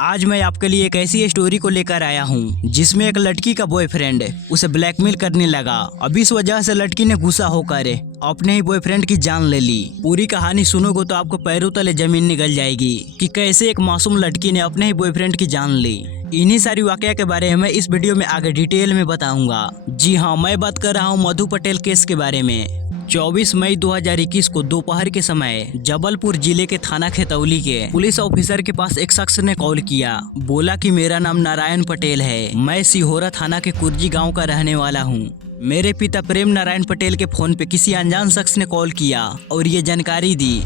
आज मैं आपके लिए एक ऐसी स्टोरी को लेकर आया हूँ जिसमें एक लड़की का बॉयफ्रेंड उसे ब्लैकमेल करने लगा। अब इस वजह से लड़की ने गुस्सा होकर अपने ही बॉयफ्रेंड की जान ले ली। पूरी कहानी सुनोगे तो आपको पैरों तले जमीन निकल जाएगी कि कैसे एक मासूम लड़की ने अपने ही बॉयफ्रेंड की जान ली। इन्हीं सारी वाकया के बारे में इस वीडियो में आगे डिटेल में बताऊंगा। जी हाँ, मैं बात कर रहा हूँ मधु पटेल केस के बारे में। 24 मई 2021 को दोपहर के समय जबलपुर जिले के थाना खेतौली के पुलिस ऑफिसर के पास एक शख्स ने कॉल किया। बोला कि मेरा नाम नारायण पटेल है, मैं सिहोरा थाना के कुर्जी गांव का रहने वाला हूं। मेरे पिता प्रेम नारायण पटेल के फोन पे किसी अनजान शख्स ने कॉल किया और ये जानकारी दी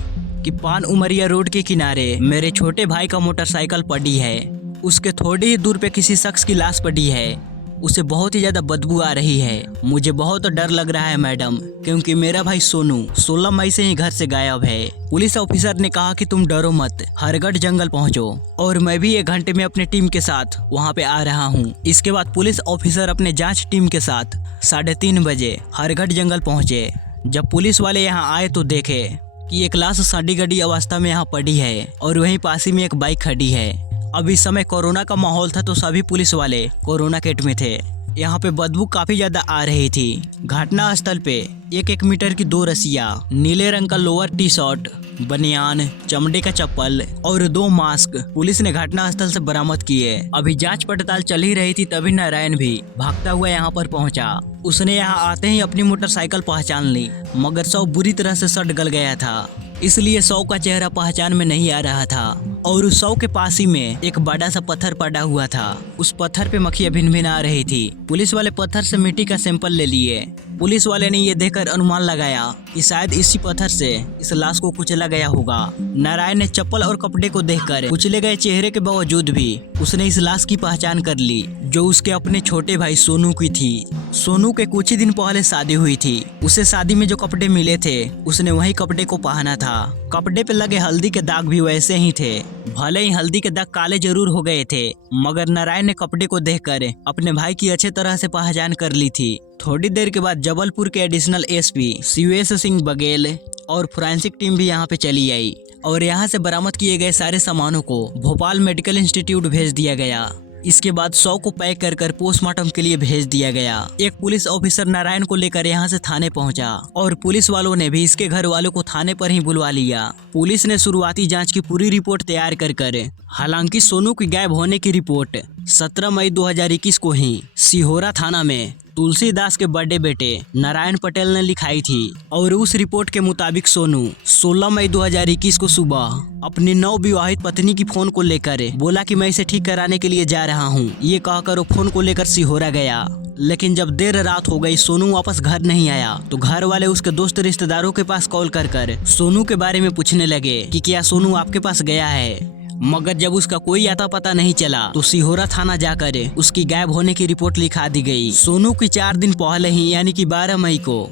कि पान उमरिया रोड के किनारे मेरे छोटे भाई का मोटरसाइकिल पड़ी है। उसके थोड़ी ही दूर पे किसी शख्स की लाश पड़ी है, उसे बहुत ही ज्यादा बदबू आ रही है। मुझे बहुत डर लग रहा है मैडम, क्योंकि मेरा भाई सोनू 16 मई से ही घर से गायब है। पुलिस ऑफिसर ने कहा कि तुम डरो मत, हरगढ़ जंगल पहुंचो और मैं भी 1 घंटे में अपने टीम के साथ वहां पे आ रहा हूं। इसके बाद पुलिस ऑफिसर अपने जांच टीम के साथ 3:30 बजे हरगढ़ जंगल पहुंचे। जब पुलिस वाले यहाँ आए तो देखे कि एक लाश सड़ी गड़ी अवस्था में यहाँ पड़ी है और वहीं पास ही में एक बाइक खड़ी है। अब इस समय कोरोना का माहौल था तो सभी पुलिस वाले कोरोना किट में थे। यहाँ पे बदबू काफी ज्यादा आ रही थी। घटना स्थल पे 1 मीटर की 2 रस्सियां, नीले रंग का लोअर टी शर्ट, बनियान, चमड़े का चप्पल और 2 मास्क पुलिस ने घटना स्थल से बरामद किए। अभी जांच पड़ताल चल ही रही थी, तभी नारायण भी भागता हुआ यहाँ पर पहुंचा। उसने यहाँ आते ही अपनी मोटरसाइकिल पहचान ली, मगर शव बुरी तरह से सड़ गल गया था, इसलिए शव का चेहरा पहचान में नहीं आ रहा था। और उस शव के पास ही में एक बड़ा सा पत्थर पड़ा हुआ था। उस पत्थर पे मक्खियां भिन-भिन आ रही थी। पुलिस वाले पत्थर से मिट्टी का सैंपल ले लिए। पुलिस वाले ने ये देखकर अनुमान लगाया कि शायद इसी पत्थर से इस लाश को कुचला गया होगा। नारायण ने चप्पल और कपड़े को देखकर कुचले गए चेहरे के बावजूद भी उसने इस लाश की पहचान कर ली, जो उसके अपने छोटे भाई सोनू की थी। सोनू के कुछ ही दिन पहले शादी हुई थी। उसे शादी में जो कपड़े मिले थे उसने वही कपड़े को पहना था। कपड़े पे लगे हल्दी के दाग भी वैसे ही थे। भले ही हल्दी के दाग काले जरूर हो गए थे, मगर नारायण ने कपड़े को देखकर अपने भाई की अच्छे तरह से पहचान कर ली थी। थोड़ी देर के बाद जबलपुर के एडिशनल एसपी शिवेश सिंह बघेल और फोरेंसिक टीम भी यहाँ पे चली आई और यहाँ से बरामद किए गए सारे सामानों को भोपाल मेडिकल इंस्टीट्यूट भेज दिया गया। इसके बाद शव को पैक कर पोस्टमार्टम के लिए भेज दिया गया। एक पुलिस ऑफिसर नारायण को लेकर यहाँ से थाने पहुंचा और पुलिस वालों ने भी इसके घर वालों को थाने पर ही बुलवा लिया। पुलिस ने शुरुआती जांच की पूरी रिपोर्ट तैयार कर हालांकि सोनू की गायब होने की रिपोर्ट 17 मई 2021 को ही सिहोरा थाना में तुलसीदास के बड़े बेटे नारायण पटेल ने लिखाई थी और उस रिपोर्ट के मुताबिक सोनू 16 मई 2021 को सुबह अपनी नवविवाहित पत्नी की फोन को लेकर बोला कि मैं इसे ठीक कराने के लिए जा रहा हूँ। ये कहकर वो फोन को लेकर सिहोरा गया, लेकिन जब देर रात हो गई सोनू वापस घर नहीं आया तो घर वाले उसके दोस्त रिश्तेदारों के पास कॉल कर सोनू के बारे में पूछने लगे कि क्या सोनू आपके पास गया है। मगर जब उसका कोई आता पता नहीं चला तो सिहोरा थाना जाकर उसकी गायब होने की रिपोर्ट लिखा दी गई। सोनू की 4 दिन पहले ही यानी कि 12 मई को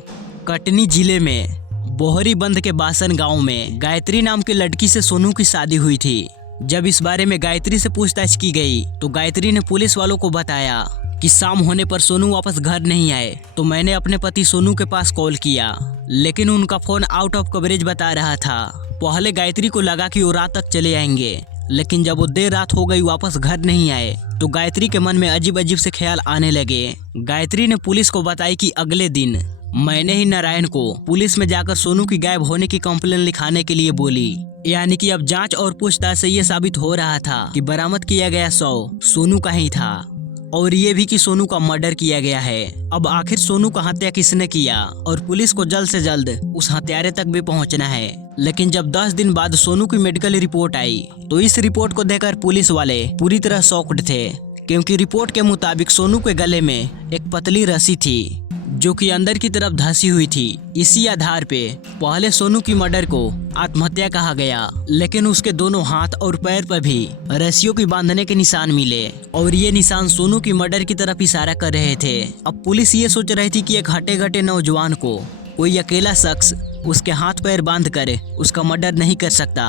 कटनी जिले में बोहरी बंद के बासन गांव में गायत्री नाम की लड़की से सोनू की शादी हुई थी। जब इस बारे में गायत्री से पूछताछ की गई तो गायत्री ने पुलिस वालों को बताया कि शाम होने पर सोनू वापस घर नहीं आए तो मैंने अपने पति सोनू के पास कॉल किया, लेकिन उनका फोन आउट ऑफ कवरेज बता रहा था। पहले गायत्री को लगा कि वो रात तक चले आएंगे, लेकिन जब वो देर रात हो गई वापस घर नहीं आए तो गायत्री के मन में अजीब अजीब से ख्याल आने लगे। गायत्री ने पुलिस को बताई कि अगले दिन मैंने ही नारायण को पुलिस में जाकर सोनू की गायब होने की कंप्लेन लिखाने के लिए बोली। यानी कि अब जांच और पूछताछ से ये साबित हो रहा था कि बरामद किया गया शव सोनू का ही था और ये भी कि सोनू का मर्डर किया गया है। अब आखिर सोनू का हत्या किसने किया और पुलिस को जल्द से जल्द उस हत्यारे तक भी पहुंचना है। लेकिन जब 10 दिन बाद सोनू की मेडिकल रिपोर्ट आई तो इस रिपोर्ट को देखकर पुलिस वाले पूरी तरह शॉक्ड थे, क्योंकि रिपोर्ट के मुताबिक सोनू के गले में एक पतली रस्सी थी जो कि अंदर की तरफ धंसी हुई थी। इसी आधार पे पहले सोनू की मर्डर को आत्महत्या कहा गया, लेकिन उसके दोनों हाथ और पैर पर भी रस्सियों की बांधने के निशान मिले और ये निशान सोनू की मर्डर की तरफ इशारा कर रहे थे। अब पुलिस ये सोच रही थी कि एक हटे-घटे नौजवान को कोई अकेला शख्स उसके हाथ पैर बांध कर उसका मर्डर नहीं कर सकता,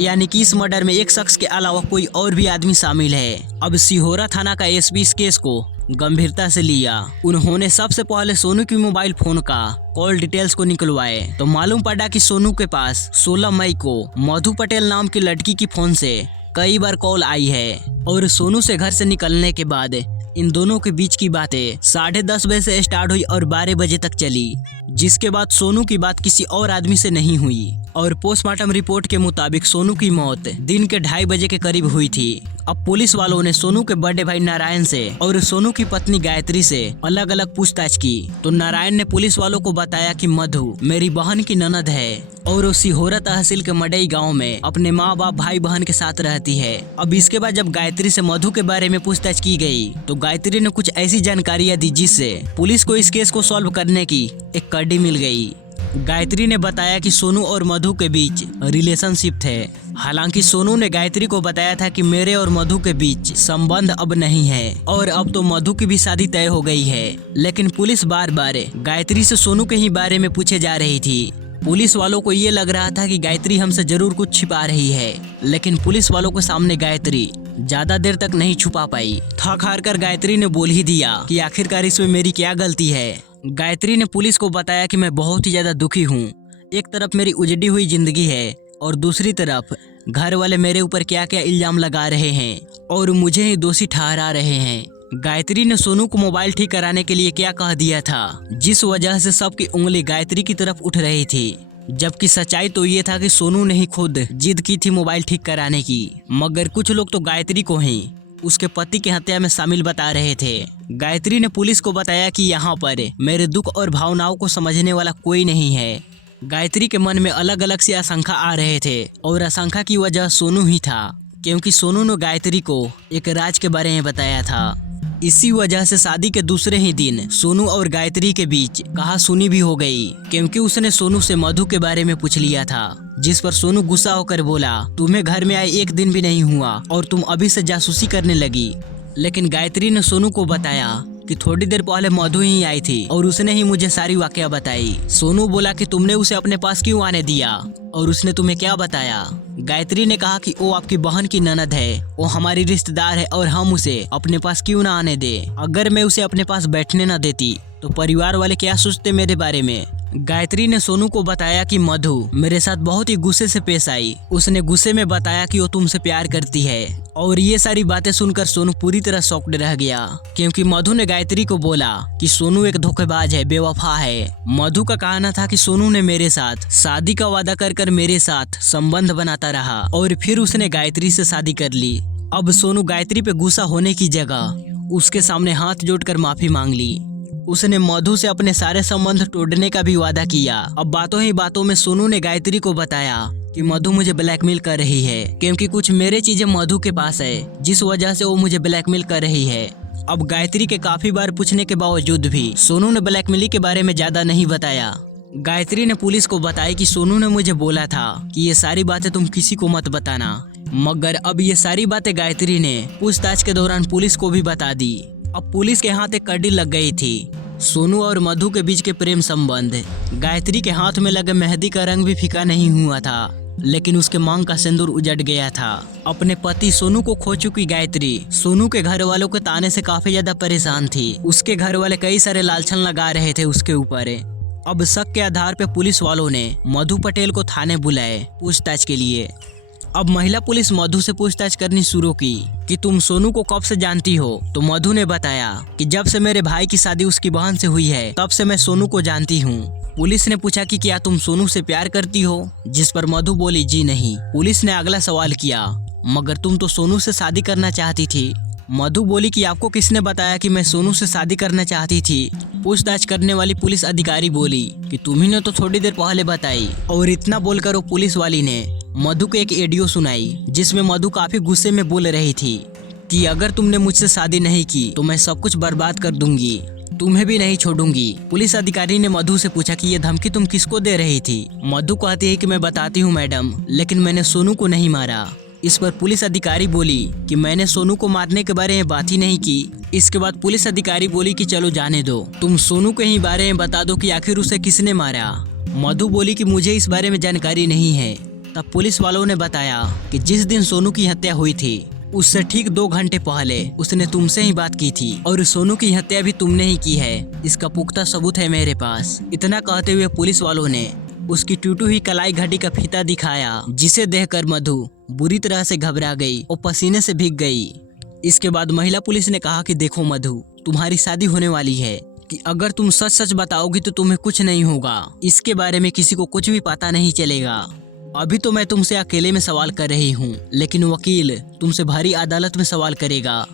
यानी कि इस मर्डर में एक शख्स के अलावा कोई और भी आदमी शामिल है। अब सिहोरा थाना का एसपी इस केस को गंभीरता से लिया। उन्होंने सबसे पहले सोनू की मोबाइल फोन का कॉल डिटेल्स को निकलवाए तो मालूम पड़ा कि सोनू के पास 16 मई को मधु पटेल नाम की लड़की की फोन से कई बार कॉल आई है। और सोनू से घर से निकलने के बाद इन दोनों के बीच की बातें 10:30 बजे से स्टार्ट हुई और 12 बजे तक चली, जिसके बाद सोनू की बात किसी और आदमी से नहीं हुई और पोस्टमार्टम रिपोर्ट के मुताबिक सोनू की मौत दिन के 2:30 बजे के करीब हुई थी। अब पुलिस वालों ने सोनू के बड़े भाई नारायण से और सोनू की पत्नी गायत्री से अलग अलग पूछताछ की तो नारायण ने पुलिस वालों को बताया कि मधु मेरी बहन की ननद है और वो सिहोरा तहसील के मडई गांव में अपने माँ बाप भाई बहन के साथ रहती है। अब इसके बाद जब गायत्री से मधु के बारे में पूछताछ की गई तो गायत्री ने कुछ ऐसी जानकारियां दी जिससे पुलिस को इस केस को सॉल्व करने की एक कड़ी मिल गई। गायत्री ने बताया कि सोनू और मधु के बीच रिलेशनशिप थे। हालांकि सोनू ने गायत्री को बताया था कि मेरे और मधु के बीच संबंध अब नहीं है और अब तो मधु की भी शादी तय हो गई है। लेकिन पुलिस बार बार गायत्री से सोनू के ही बारे में पूछे जा रही थी। पुलिस वालों को ये लग रहा था कि गायत्री हमसे जरूर कुछ छिपा रही है, लेकिन पुलिस वालों के सामने गायत्री ज्यादा देर तक नहीं छुपा पाई। थक हार कर गायत्री ने बोल ही दिया कि आखिरकार इसमें मेरी क्या गलती है। गायत्री ने पुलिस को बताया कि मैं बहुत ही ज्यादा दुखी हूँ। एक तरफ मेरी उजड़ी हुई जिंदगी है और दूसरी तरफ घर वाले मेरे ऊपर क्या क्या इल्जाम लगा रहे हैं और मुझे ही दोषी ठहरा रहे हैं। गायत्री ने सोनू को मोबाइल ठीक कराने के लिए क्या कह दिया था, जिस वजह से सबकी उंगली गायत्री की तरफ उठ रही थी, जबकि सच्चाई तो ये था कि सोनू ने ही खुद जिद की थी मोबाइल ठीक कराने की। मगर कुछ लोग तो गायत्री को ही उसके पति की हत्या में शामिल बता रहे थे। गायत्री ने पुलिस को बताया कि यहाँ पर मेरे दुख और भावनाओं को समझने वाला कोई नहीं है। गायत्री के मन में अलग अलग सी आशंका आ रहे थे और आशंका की वजह सोनू ही था, क्योंकि सोनू ने गायत्री को एक राज के बारे में बताया था। इसी वजह से शादी के दूसरे ही दिन सोनू और गायत्री के बीच कहासुनी भी हो गई, क्योंकि उसने सोनू से मधु के बारे में पूछ लिया था, जिस पर सोनू गुस्सा होकर बोला तुम्हें घर में आए 1 दिन भी नहीं हुआ और तुम अभी से जासूसी करने लगी। लेकिन गायत्री ने सोनू को बताया कि थोड़ी देर पहले मधु ही आई थी और उसने ही मुझे सारी वाकया बताई। सोनू बोला कि तुमने उसे अपने पास क्यों आने दिया और उसने तुम्हें क्या बताया। गायत्री ने कहा कि वो आपकी बहन की ननद है, वो हमारी रिश्तेदार है और हम उसे अपने पास क्यों ना आने दे। अगर मैं उसे अपने पास बैठने ना देती तो परिवार वाले क्या सोचते मेरे बारे में। गायत्री ने सोनू को बताया कि मधु मेरे साथ बहुत ही गुस्से से पेश आई। उसने गुस्से में बताया कि वो तुमसे प्यार करती है और ये सारी बातें सुनकर सोनू पूरी तरह शॉक्ड रह गया, क्योंकि मधु ने गायत्री को बोला कि सोनू एक धोखेबाज है, बेवफा है। मधु का कहना था कि सोनू ने मेरे साथ शादी का वादा कर मेरे साथ संबंध बनाता रहा और फिर उसने गायत्री से शादी कर ली। अब सोनू गायत्री पे गुस्सा होने की जगह उसके सामने हाथ जोड़कर माफी मांग ली। उसने मधु से अपने सारे संबंध तोड़ने का भी वादा किया। अब बातों ही बातों में सोनू ने गायत्री को बताया कि मधु मुझे ब्लैकमेल कर रही है, क्योंकि कुछ मेरे चीजें मधु के पास है, जिस वजह से वो मुझे ब्लैकमेल कर रही है। अब गायत्री के काफी बार पूछने के बावजूद भी सोनू ने ब्लैकमेलिंग के बारे में ज्यादा नहीं बताया। गायत्री ने पुलिस को बताया कि सोनू ने मुझे बोला था कि ये सारी बातें तुम किसी को मत बताना। मगर अब ये सारी बातें गायत्री ने पूछताछ के दौरान पुलिस को भी बता दी। अब पुलिस के हाथ एक कड़ी लग गई थी। सोनू और मधु के बीच के प्रेम संबंध, गायत्री के हाथ में लगे मेहंदी का रंग भी फीका नहीं हुआ था, लेकिन उसके मांग का सिंदूर उजड़ गया था। अपने पति सोनू को खो चुकी गायत्री सोनू के घर वालों के ताने से काफी ज्यादा परेशान थी। उसके घर वाले कई सारे लालछन लगा रहे थे उसके ऊपर। अब शक के आधार पर पुलिस वालों ने मधु पटेल को थाने बुलाए पूछताछ के लिए। अब महिला पुलिस मधु से पूछताछ करनी शुरू की कि तुम सोनू को कब से जानती हो। तो मधु ने बताया कि जब से मेरे भाई की शादी उसकी बहन से हुई है तब से मैं सोनू को जानती हूँ। पुलिस ने पूछा कि क्या तुम सोनू से प्यार करती हो, जिस पर मधु बोली जी नहीं। पुलिस ने अगला सवाल किया मगर तुम तो सोनू से शादी करना चाहती थी। मधु बोली कि आपको किसने बताया कि मैं सोनू से शादी करना चाहती थी। पूछताछ करने वाली पुलिस अधिकारी बोली कि तुम्ही ने तो थोड़ी देर पहले बताई। और इतना बोलकर वो पुलिस वाली ने मधु को एक ऑडियो सुनाई, जिसमें मधु काफी गुस्से में बोल रही थी कि अगर तुमने मुझसे शादी नहीं की तो मैं सब कुछ बर्बाद कर दूंगी, तुम्हें भी नहीं छोड़ूंगी। पुलिस अधिकारी ने मधु से पूछा कि ये धमकी तुम किसको दे रही थी। मधु कहती है कि मैं बताती हूँ मैडम, लेकिन मैंने सोनू को नहीं मारा। इस पर पुलिस अधिकारी बोली कि मैंने सोनू को मारने के बारे में बात ही नहीं की। इसके बाद पुलिस अधिकारी बोली कि चलो जाने दो, तुम सोनू के ही बारे में बता दो कि आखिर उसे किसने मारा। मधु बोली कि मुझे इस बारे में जानकारी नहीं है। तब पुलिस वालों ने बताया कि जिस दिन सोनू की हत्या हुई थी उससे ठीक 2 घंटे पहले उसने तुमसे ही बात की थी और सोनू की हत्या भी तुमने ही की है। इसका पुख्ता सबूत है मेरे पास। इतना कहते हुए पुलिस वालों ने उसकी टूटी हुई कलाई घड़ी का फीता दिखाया, जिसे देखकर मधु बुरी तरह से घबरा गई और पसीने से भीग गई। इसके बाद महिला पुलिस ने कहा कि देखो मधु, तुम्हारी शादी होने वाली है, कि अगर तुम सच सच बताओगी तो तुम्हें कुछ नहीं होगा, इसके बारे में किसी को कुछ भी पता नहीं चलेगा। अभी तो मैं तुमसे अकेले में सवाल कर रही हूँ, लेकिन वकील तुमसे भारी अदालत में सवाल करेगा।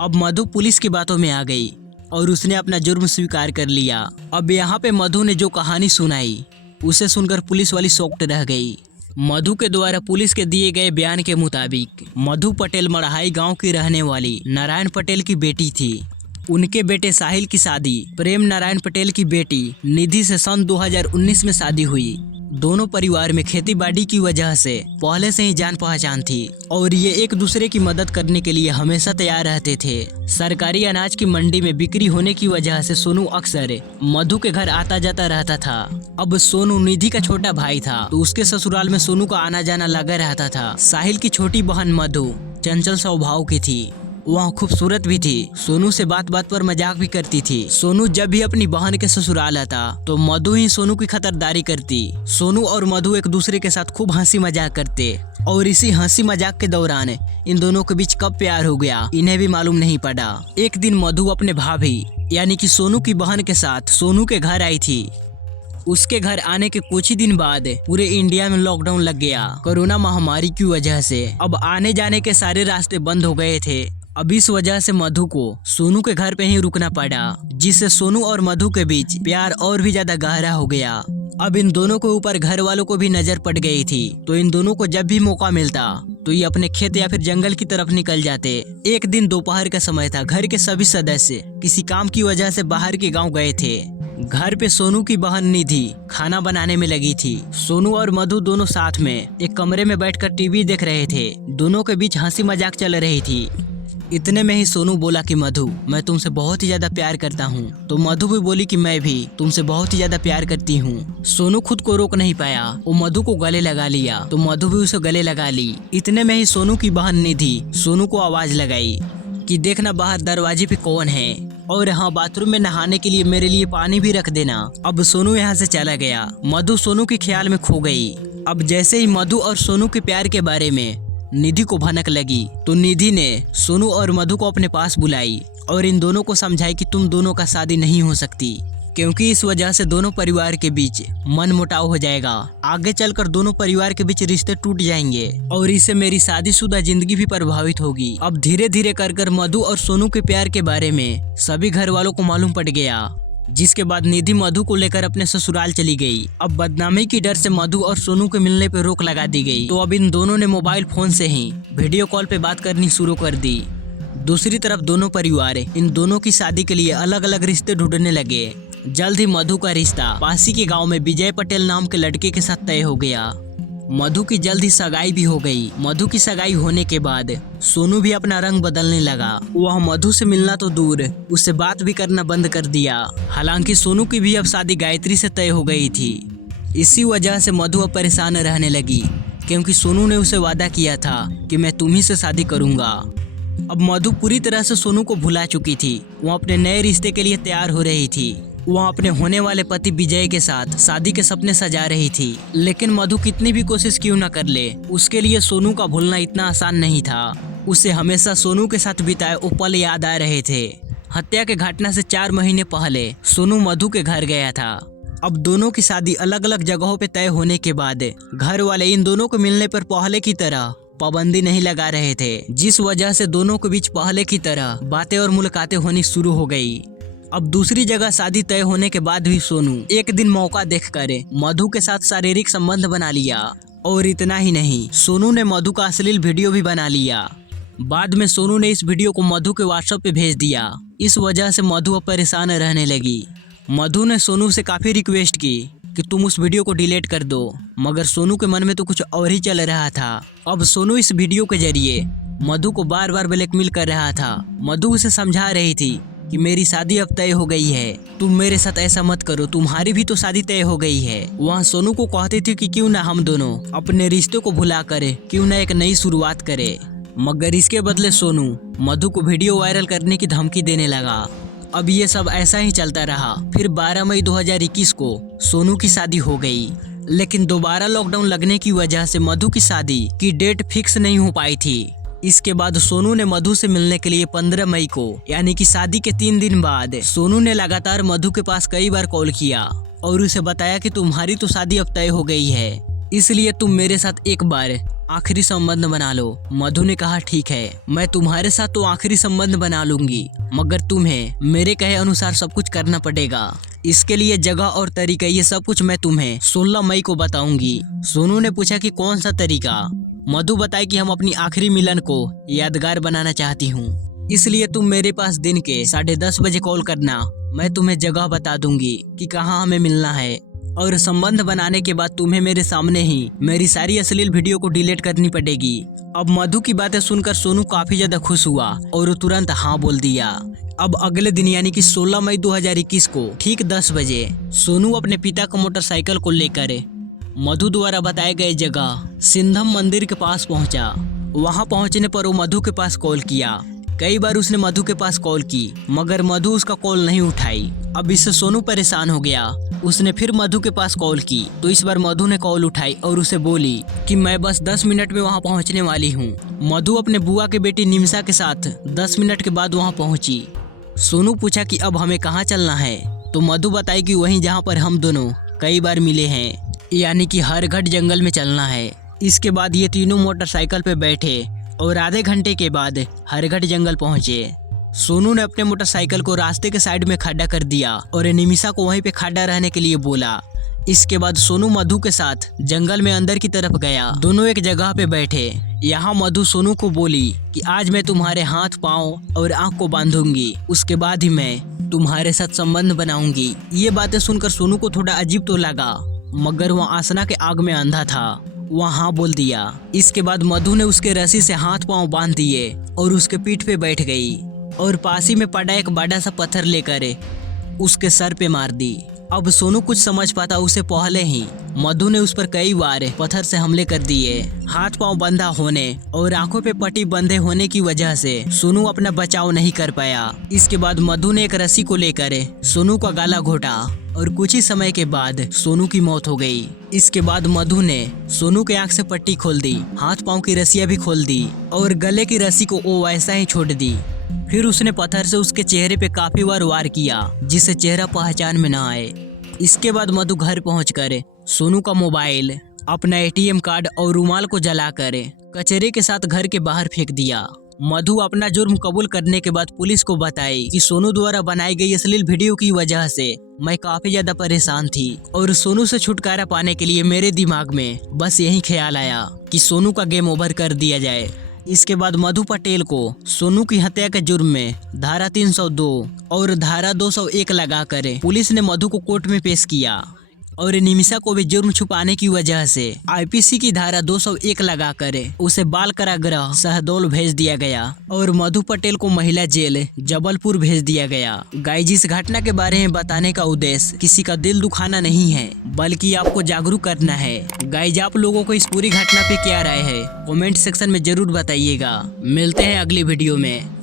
अब मधु पुलिस की बातों में आ गई और उसने अपना जुर्म स्वीकार कर लिया। अब यहाँ पे मधु ने जो कहानी सुनाई उसे सुनकर पुलिस वाली शॉक्ड रह गई। मधु के द्वारा पुलिस के दिए गए बयान के मुताबिक मधु पटेल मड़हाई गांव की रहने वाली नारायण पटेल की बेटी थी। उनके बेटे साहिल की शादी प्रेम नारायण पटेल की बेटी निधि से सन 2019 में शादी हुई। दोनों परिवार में खेती बाड़ी की वजह से पहले से ही जान पहचान थी और ये एक दूसरे की मदद करने के लिए हमेशा तैयार रहते थे। सरकारी अनाज की मंडी में बिक्री होने की वजह से सोनू अक्सर मधु के घर आता जाता रहता था। अब सोनू निधि का छोटा भाई था तो उसके ससुराल में सोनू का आना जाना लगा रहता था। साहिल की छोटी बहन मधु चंचल स्वभाव की थी, वह खूबसूरत भी थी। सोनू से बात बात पर मजाक भी करती थी। सोनू जब भी अपनी बहन के ससुराल आता तो मधु ही सोनू की खतरदारी करती। सोनू और मधु एक दूसरे के साथ खूब हंसी मजाक करते और इसी हंसी मजाक के दौरान इन दोनों के बीच कब प्यार हो गया इन्हें भी मालूम नहीं पड़ा। एक दिन मधु अपने भाभी यानी कि सोनू की बहन के साथ सोनू के घर आई थी। उसके घर आने के कुछ ही दिन बाद पूरे इंडिया में लॉकडाउन लग गया कोरोना महामारी की वजह से। अब आने जाने के सारे रास्ते बंद हो गए थे। अब इस वजह से मधु को सोनू के घर पे ही रुकना पड़ा, जिससे सोनू और मधु के बीच प्यार और भी ज्यादा गहरा हो गया। अब इन दोनों के ऊपर घर वालों को भी नजर पड़ गई थी, तो इन दोनों को जब भी मौका मिलता तो ये अपने खेत या फिर जंगल की तरफ निकल जाते। एक दिन दोपहर का समय था। घर के सभी सदस्य किसी काम की वजह से बाहर के गाँव गए थे। घर पे सोनू की बहन निधि खाना बनाने में लगी थी। सोनू और मधु दोनों साथ में एक कमरे में बैठकर टीवी देख रहे थे। दोनों के बीच हंसी मजाक चल रही थी। इतने में ही सोनू बोला कि मधु, मैं तुमसे बहुत ही ज्यादा प्यार करता हूँ। तो मधु भी बोली कि मैं भी तुमसे बहुत ही ज्यादा प्यार करती हूँ। सोनू खुद को रोक नहीं पाया, वो मधु को गले लगा लिया तो मधु भी उसे गले लगा ली। इतने में ही सोनू की बहन निधि सोनू को आवाज लगाई कि देखना बाहर दरवाजे पे कौन है, और हाँ बाथरूम में नहाने के लिए मेरे लिए पानी भी रख देना। अब सोनू यहाँ से चला गया। मधु सोनू के ख्याल में खो गई। अब जैसे ही मधु और सोनू के प्यार के बारे में निधि को भनक लगी तो निधि ने सोनू और मधु को अपने पास बुलाई और इन दोनों को समझाई कि तुम दोनों का शादी नहीं हो सकती, क्योंकि इस वजह से दोनों परिवार के बीच मन मुटाव हो जाएगा। आगे चलकर दोनों परिवार के बीच रिश्ते टूट जाएंगे और इससे मेरी शादीशुदा जिंदगी भी प्रभावित होगी। अब धीरे धीरे कर मधु और सोनू के प्यार के बारे में सभी घर वालों को मालूम पड़ गया, जिसके बाद निधि मधु को लेकर अपने ससुराल चली गई। अब बदनामी की डर से मधु और सोनू के मिलने पर रोक लगा दी गई। तो अब इन दोनों ने मोबाइल फोन से ही वीडियो कॉल पे बात करनी शुरू कर दी। दूसरी तरफ दोनों परिवार इन दोनों की शादी के लिए अलग अलग रिश्ते ढूंढने लगे। जल्द ही मधु का रिश्ता पासी के गाँव में विजय पटेल नाम के लड़के के साथ तय हो गया। मधु की जल्द ही सगाई भी हो गई। मधु की सगाई होने के बाद सोनू भी अपना रंग बदलने लगा। वह मधु से मिलना तो दूर, उससे बात भी करना बंद कर दिया। हालांकि सोनू की भी अब शादी गायत्री से तय हो गई थी। इसी वजह से मधु अब परेशान रहने लगी, क्योंकि सोनू ने उसे वादा किया था कि मैं तुम्ही से शादी करूंगा। अब मधु पूरी तरह से सोनू को भुला चुकी थी। वह अपने नए रिश्ते के लिए तैयार हो रही थी। वह अपने होने वाले पति विजय के साथ शादी के सपने सजा रही थी। लेकिन मधु कितनी भी कोशिश क्यों न कर ले, उसके लिए सोनू का भूलना इतना आसान नहीं था। उसे हमेशा सोनू के साथ बिताए वो पल याद आ रहे थे। हत्या के घटना से 4 महीने पहले सोनू मधु के घर गया था। अब दोनों की शादी अलग अलग जगहों पे तय होने के बाद घर वाले इन दोनों को मिलने पर पहले की तरह पाबंदी नहीं लगा रहे थे, जिस वजह से दोनों के बीच पहले की तरह बातें और मुलाकातें होनी शुरू हो गई। अब दूसरी जगह शादी तय होने के बाद भी सोनू एक दिन मौका देखकर मधु के साथ शारीरिक संबंध बना लिया। और इतना ही नहीं, सोनू ने मधु का अश्लील वीडियो भी बना लिया। बाद में सोनू ने इस वीडियो को मधु के व्हाट्सएप पे भेज दिया। इस वजह से मधु अब परेशान रहने लगी। मधु ने सोनू से काफी रिक्वेस्ट की कि तुम उस वीडियो को डिलीट कर दो, मगर सोनू के मन में तो कुछ और ही चल रहा था। अब सोनू इस वीडियो के जरिए मधु को बार बार ब्लैकमेल कर रहा था। मधु उसे समझा रही थी कि मेरी शादी अब तय हो गई है, तुम मेरे साथ ऐसा मत करो, तुम्हारी भी तो शादी तय हो गई है। वहाँ सोनू को कहती थी कि क्यों ना हम दोनों अपने रिश्ते को भुला करे, क्यों ना एक नई शुरुआत करे। मगर इसके बदले सोनू मधु को वीडियो वायरल करने की धमकी देने लगा। अब ये सब ऐसा ही चलता रहा। फिर 12 मई 2021 को सोनू की शादी हो गई, लेकिन दोबारा लॉकडाउन लगने की वजह से मधु की शादी की डेट फिक्स नहीं हो पाई थी। इसके बाद सोनू ने मधु से मिलने के लिए 15 मई को यानी कि शादी के 3 दिन बाद सोनू ने लगातार मधु के पास कई बार कॉल किया और उसे बताया कि तुम्हारी तो शादी अब तय हो गई है, इसलिए तुम मेरे साथ एक बार आखिरी संबंध बना लो। मधु ने कहा ठीक है, मैं तुम्हारे साथ तो आखिरी संबंध बना लूंगी, मगर तुम्हें मेरे कहे अनुसार सब कुछ करना पड़ेगा। इसके लिए जगह और तरीका ये सब कुछ मैं तुम्हें 16 मई को बताऊंगी। सोनू ने पूछा कि कौन सा तरीका। मधु बताई कि हम अपनी आखिरी मिलन को यादगार बनाना चाहती हूँ, इसलिए तुम मेरे पास दिन के 10:30 बजे कॉल करना। मैं तुम्हें जगह बता दूंगी कि कहाँ हमें मिलना है, और संबंध बनाने के बाद तुम्हें मेरे सामने ही मेरी सारी अश्लील वीडियो को डिलीट करनी पड़ेगी। अब मधु की बातें सुनकर सोनू काफी ज्यादा खुश हुआ और तुरंत हाँ बोल दिया। अब अगले दिन यानी कि 16 मई 2021 को ठीक 10 बजे सोनू अपने पिता का मोटरसाइकिल को लेकर मधु द्वारा बताए गए जगह सिंधम मंदिर के पास पहुंचा। वहां पहुंचने पर वो मधु के पास कॉल किया। कई बार उसने मधु के पास कॉल की, मगर मधु उसका कॉल नहीं उठाई। अब इससे सोनू परेशान हो गया। उसने फिर मधु के पास कॉल की तो इस बार मधु ने कॉल उठाई और उसे बोली कि मैं बस 10 मिनट में वहां पहुंचने वाली हूं। मधु अपने बुआ के बेटी निमिषा के साथ 10 मिनट के बाद वहां पहुंची। सोनू पूछा कि अब हमें कहाँ चलना है, तो मधु बताई कि वहीं जहाँ पर हम दोनों कई बार मिले हैं, यानी कि हरघट जंगल में चलना है। इसके बाद ये तीनों मोटरसाइकिल पे बैठे और आधे घंटे के बाद हरघट जंगल पहुंचे। सोनू ने अपने मोटरसाइकिल को रास्ते के साइड में खड़ा कर दिया और निमिषा को वहीं पे खड़ा रहने के लिए बोला। इसके बाद सोनू मधु के साथ जंगल में अंदर की तरफ गया। दोनों एक जगह पे बैठे। यहाँ मधु सोनू को बोली कि आज मैं तुम्हारे हाथ पाँव और आंख को बांधूंगी, उसके बाद ही मैं तुम्हारे साथ संबंध बनाऊंगी। ये बातें सुनकर सोनू को थोड़ा अजीब तो लगा, मगर वह आसना के आग में अंधा था। वह हाँ बोल दिया। इसके बाद मधु ने उसके रस्सी से हाथ पांव बांध दिए और उसके पीठ पे बैठ गई और पास ही में पड़ा एक बड़ा सा पत्थर लेकर उसके सर पे मार दी। अब सोनू कुछ समझ पाता उसे पहले ही मधु ने उस पर कई बार पत्थर से हमले कर दिए। हाथ पांव बंधा होने और आंखों पे पट्टी बंधे होने की वजह से सोनू अपना बचाव नहीं कर पाया। इसके बाद मधु ने एक रस्सी को लेकर सोनू का गला घोटा और कुछ ही समय के बाद सोनू की मौत हो गई। इसके बाद मधु ने सोनू के आंख से पट्टी खोल दी, हाथ पांव की रस्सियां भी खोल दी और गले की रस्सी को वो वैसा ही छोड़ दी। फिर उसने पत्थर से उसके चेहरे पे काफी बार वार किया, जिससे चेहरा पहचान में न आए। इसके बाद मधु घर पहुंचकर सोनू का मोबाइल, अपना ATM कार्ड और रुमाल को जलाकर कचरे के साथ घर के बाहर फेंक दिया। मधु अपना जुर्म कबूल करने के बाद पुलिस को बताई कि सोनू द्वारा बनाई गई अश्लील वीडियो की वजह से मैं काफी ज्यादा परेशान थी और सोनू से छुटकारा पाने के लिए मेरे दिमाग में बस यही ख्याल आया कि सोनू का गेम ओवर कर दिया जाए। इसके बाद मधु पटेल को सोनू की हत्या के जुर्म में धारा 302 और धारा 201 लगाकर पुलिस ने मधु को कोर्ट में पेश किया और निमिषा को भी जुर्म छुपाने की वजह से IPC की धारा 201 लगाकर उसे बाल कारागृह शहडोल भेज दिया गया और मधु पटेल को महिला जेल जबलपुर भेज दिया गया। गाइस, इस घटना के बारे में बताने का उद्देश्य किसी का दिल दुखाना नहीं है, बल्कि आपको जागरूक करना है। गाइस, आप लोगों को इस पूरी घटना पे क्या राय है, कमेंट सेक्शन में जरूर बताइएगा। मिलते हैं अगली वीडियो में।